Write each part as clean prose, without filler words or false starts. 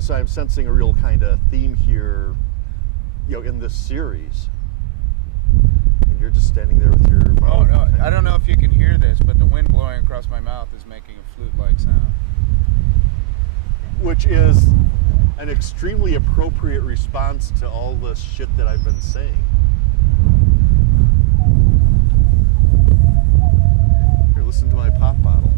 So I'm sensing a real kind of theme here, in this series. And you're just standing there with your mouth. Oh, no, I don't know if you can hear this, but the wind blowing across my mouth is making a flute-like sound. Which is an extremely appropriate response to all the shit that I've been saying. Here, listen to my pop bottle.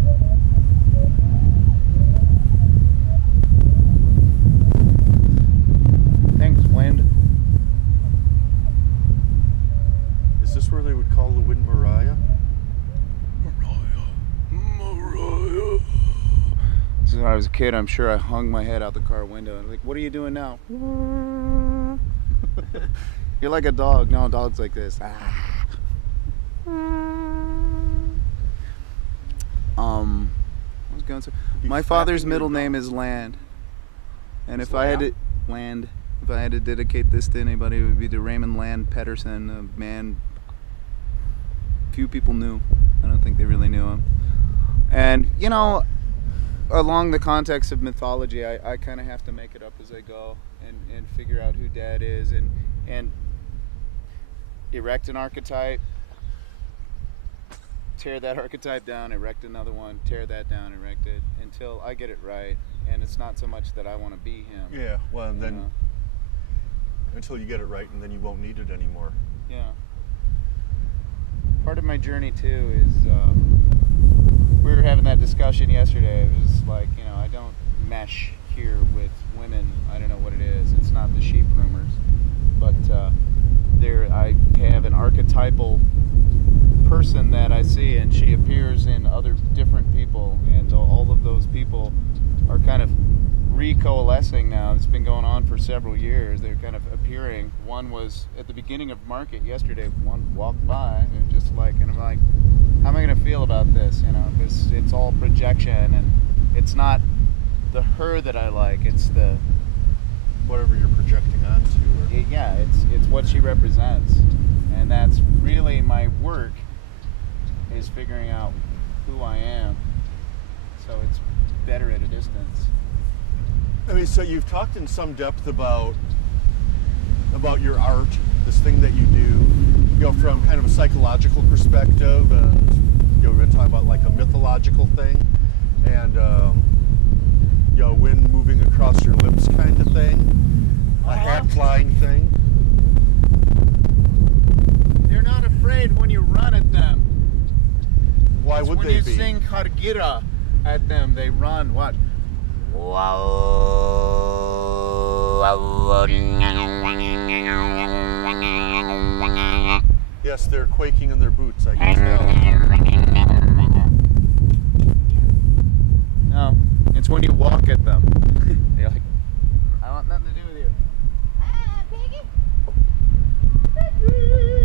Thanks, wind. Is this where they would call the wind Mariah? Mariah. So when I was a kid, I'm sure I hung my head out the car window and like, what are you doing now? You're like a dog. No, a dog's like this. I was going to. My father's middle name is Land, and if I had to dedicate this to anybody, it would be to Raymond Land Pedersen, a man few people knew. I don't think they really knew him. And along the context of mythology, I kind of have to make it up as I go and figure out who Dad is and erect an archetype, tear that archetype down, erect another one, tear that down, erect it, until I get it right. And it's not so much that I want to be him. Yeah, well, and then until you get it right, and then you won't need it anymore. Yeah. Part of my journey, too, is we were having that discussion yesterday. It was like, I don't mesh here with women. I don't know what it is. It's not the sheep rumors. But I have an archetypal person that I see, and she appears in other different people, and all of those people are kind of recoalescing now. It's been going on for several years. They're kind of appearing. One was at the beginning of market yesterday. One walked by and just like, and I'm like, how am I going to feel about this? Because it's all projection, and it's not the her that I like. It's the whatever you're projecting onto. It's what she represents, and that's really my work, is figuring out who I am. So it's better at a distance. I mean, so you've talked in some depth about your art, this thing that you do, from kind of a psychological perspective, and we've been talking about like a mythological thing, and wind moving across your lips kind of thing, a hat flying thing. They're not afraid when you run at them. Why would they be? When you sing Kargira at them, they run. What? Yes, they're quaking in their boots, I can tell. No, it's when you walk at them. They're like, I want nothing to do with you. Piggy?